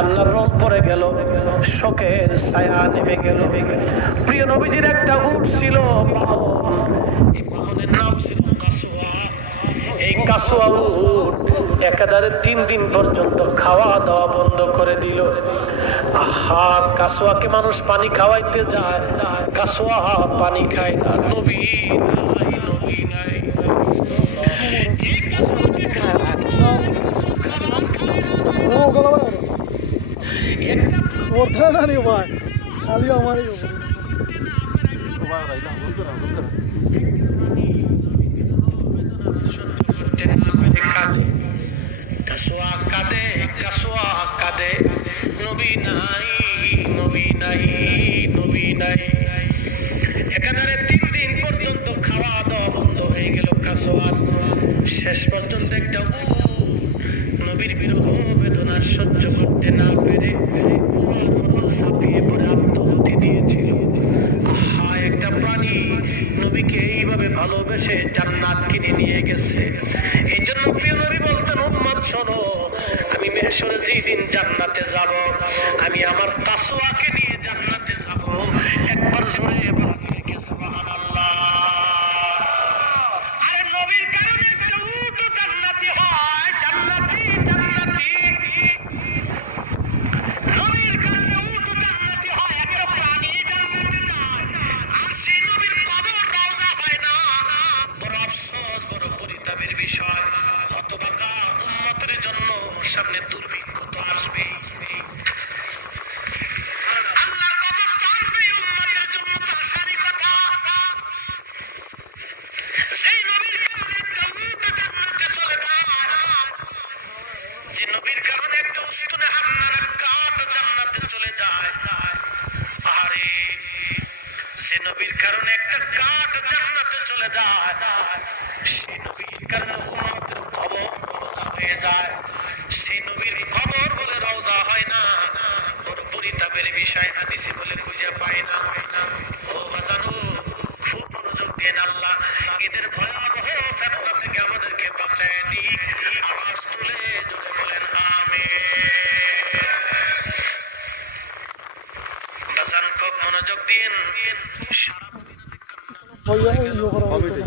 আল্লাহর রং পড়ে গেল, শোকের ছায়া নেমে গেল। প্রিয় নবীজির একটা উট ছিল, এই বাহনের নাম ছিল কাসওয়া। এই কাসওয়া উট একাধারে 3 দিন পর্যন্ত খাওয়া দাওয়া বন্ধ করে দিল। আহা, কাসওয়াকে মানুষ পানি খাওয়াইতে যায়, কাসওয়া পানি খায় না। নবী নাই, নবী নাই। এই কাসওয়াকে খাবার খায় না। ভাই খালি আমারই কাসওয়া কাঁদে, কাসওয়া কাঁদে, নবী নাই, নবী নাই, নবী নাই। একাধারে 3 দিন পর্যন্ত খাওয়া দাওয়া বন্ধ হয়ে গেল কাসওয়ার। শেষ পর্যন্ত একটা নবীর বিরহ বেদনা সহ্য করতে না পেরে ছাপিয়ে পড়ে আত্মহত্যা দিয়েছিল। আহা, একটা প্রাণী নবীকে এইভাবে ভালোবেসে জান্নাত কিনে নিয়ে গেছে। এই জন্য প্রিয় নবী বলতেন, উম্মত শোনো, আমি মেহশরে যেদিন জান্নাতে যাব, আমি আমার কাসওয়াকে নিয়ে জান্নাতে যাব। একবার জোরে বলা করে সুবহানাল্লাহ। আরে নবীর কারণে একটা উট জান্নাতি হয়, জান্নাতি, জান্নাতি। নবীর কারণে উট জান্নাতি হয়, একটা প্রাণী জান্নাতে যায়। আর সেই নবীর কবর রওজা হয় না। বড় আফসোস, বড় পরিতাপের বিষয়। হতভাগা উম্মতের জন্য সামনে দুর্ভিক্ষ তো আসবেই। আল্লাহর গজব তো আসবেই, উম্মতের জন্য তো আসারই কথা। যেই নবীর কারণে একটা উট জান্নাতে চলে যায়, যে নবীর কারণে একটা উস্তুনে হান্নার কাঠ জান্নাতে চলে যায়। আরে যে নবীর কারণে একটা কাঠ জান্নাতে চলে যায়, সেই নবীর কারণে উম্মতের কবর রওজা হয়ে যায়। সেই নবীর কবর বলে রওজা হয় না। বড় পরিতাপের বিষয়, হাদিসে বলে খুঁজে পায় না। ও বাজানো, খুব মনোযোগ দেন। আল্লাহ এদের ভয়াবহ ফেতনা থেকে আমাদেরকে বাঁচায় দিক। আওয়াজ তুলে জোরে বলেন আমিন। বাজান খুব মনোযোগ দিন। সারা ভাইয়া ইয়ে করা হতো না।